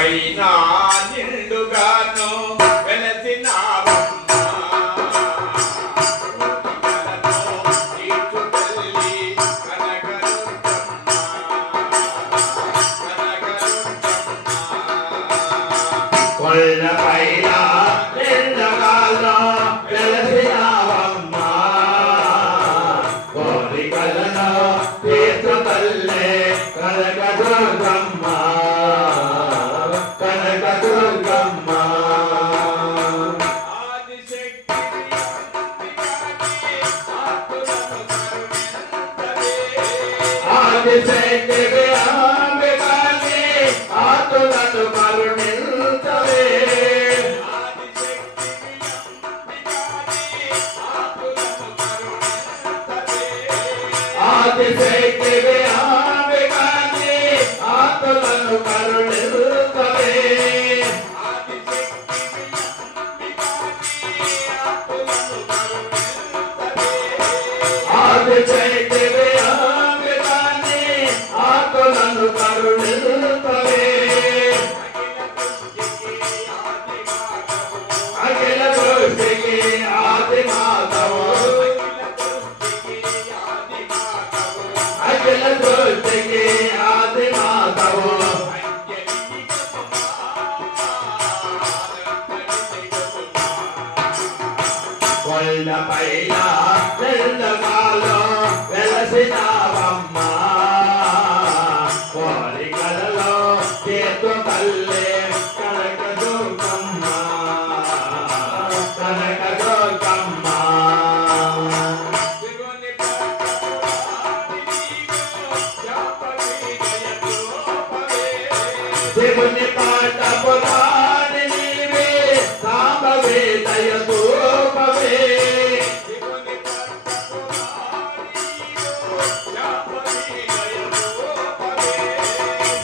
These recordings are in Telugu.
పైన నిండుగాను వెలసినావమ్మా కొల్ల పైన నిండుగాను వెలసినావమ్మా కోరికలను తీర్చు తల్లి కనకదుర్గమ్మ కనకదుర్గమ్మ ఆదిశక్తివి అంబికాని ఆతులను కరుణించవే ఆదిశక్తివి అంబికాని ఆతులను కరుణించవే ఆదిశక్తివి అంబికాని ఆతులను కరుణించవే అఖిల సృష్టికి ఆది మాధవు అఖిల సృష్టికి ఆది మాధవు కొల్ల పైన నిండుగాను వెలసినావమ్మా కోరికలలో చేతు తల్లి కనకదుర్గమ్మ కనకదుర్గమ్మ శివుని పాట పురాణి నీవే సాంబవే దయదూపవే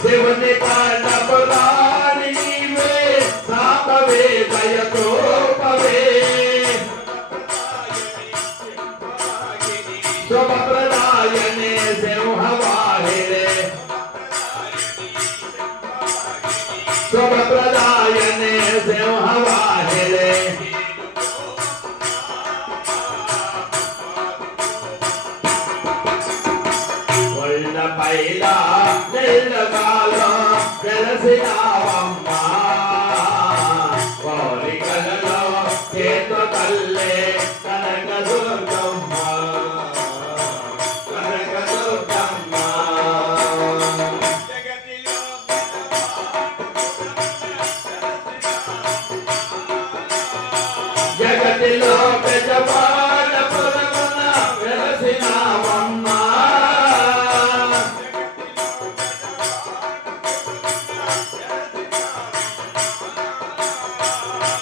శివుని పాట పురాణి నీవే సాంబవే దయదూపవే శుభప్రదాయనే సింహవాహిరే శుభప్రదాయనే సింహవాహిరే కొల్ల పైన నిండుగాను వెలసినావమ్మా కోరికలలో చేతు తల్లి కనకదుర్గమ్మ కనకదుర్గమ్మ జగతిలో పెద్దపాటపురమున వెలసినావమ్మా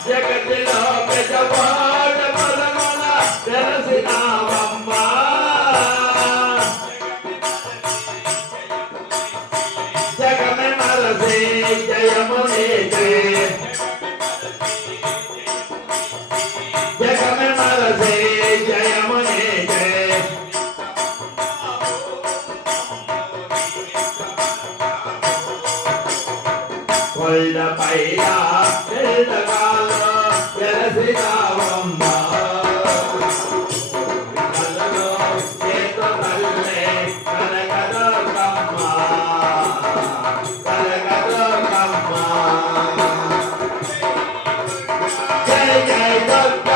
జగతిలో పెద్దపాటపురమున వెలసినావమ్మా జగమే మరసి జయము నీకే జగమే మరసి జయము నీకే కొల్ల పైన నిండుగాను వెలసినావమ్మా కోరికలలో చేతు తల్లి కనకదుర్గమ్మ కనకదుర్గమ్మ జయ జయ దుర్గా